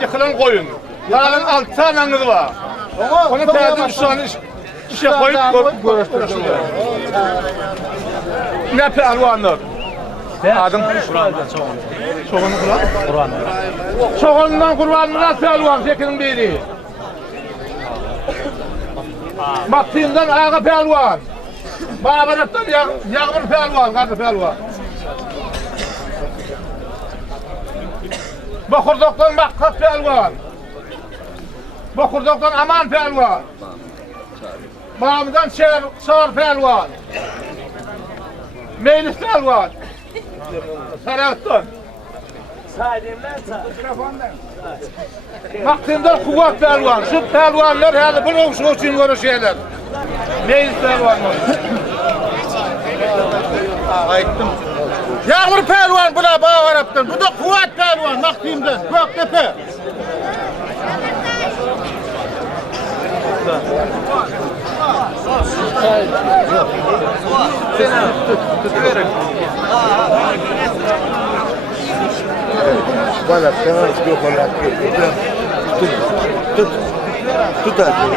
Yıkılan koyun. Yarın 6 tane kızı var. Onu tercih şu an işe koyup görüştürüyorlar. Ne pehlivanlar? Adım Çoğunu kurban. Çoğundan kurbanlar pehlivan şeklin biri. Baktığımdan ayağa pehlivan. Babarattan yağmur pehlivan, kardı pehlivan. Bakurdoktan Bakkat pehlivan. Bakurdoktan Aman pehlivan. Bağımdan Çağır pehlivan. Meylis pehlivan. Sarayattan. Baktığımda Kuvat pehlivan. Şu pehlivanlar herhalde bunu okuşu için görüşüyorlar. Meylis pehlivan. Ayıktım. Yağmur pehlivan buna bağ Arap'tan. Bu da Kuvat pehlivan baktığımda. Göktepe. Valla tamam yok olarak tut artık.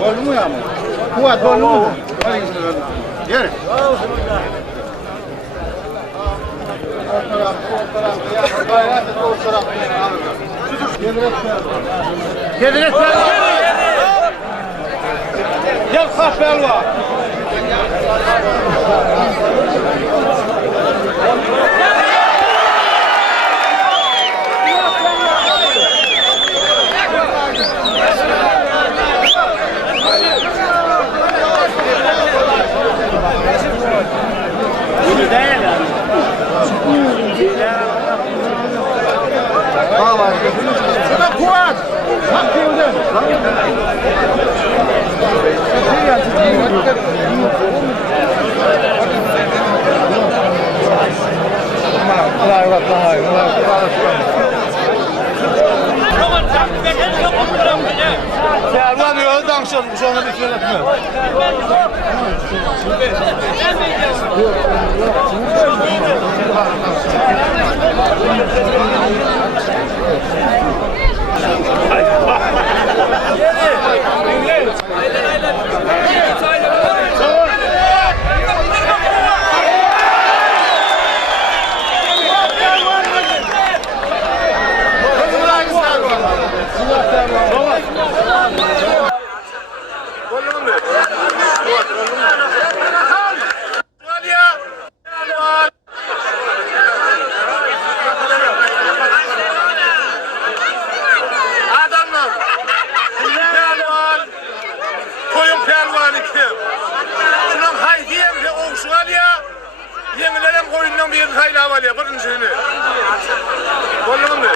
Gördün mü yağmur? Kuvat gördün mü? Gel. Gel gel kahve var. Kuvat! Bak şimdi! Servan yoldan sonra bir söyletme. Yenilerim koyundan bir hayla var ya, bakın şimdi. Koyunun mu?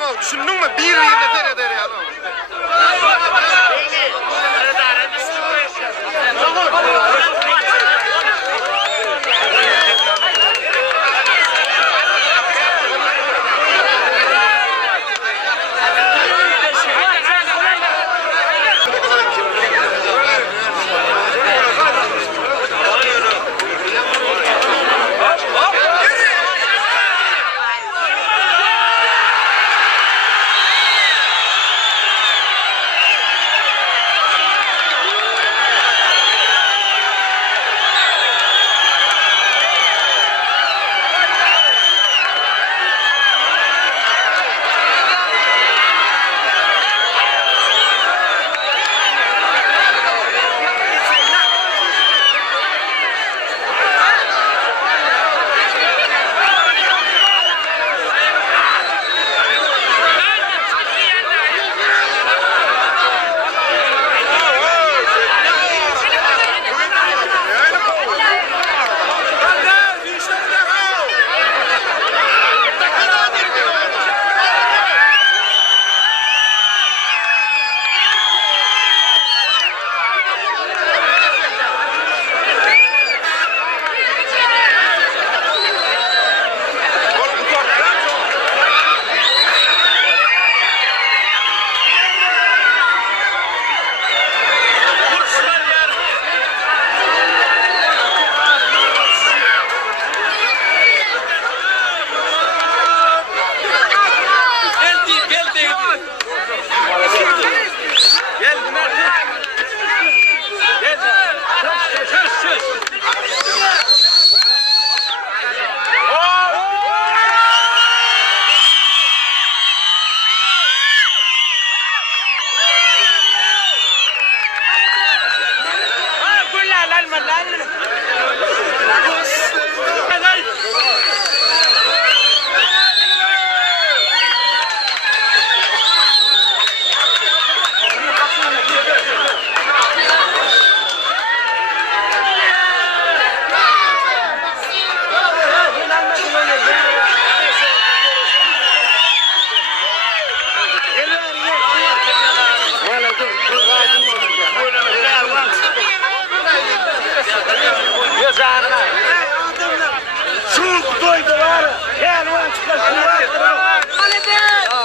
Kerim abi düşündün mü? Bir yerine eder yani. Beyni.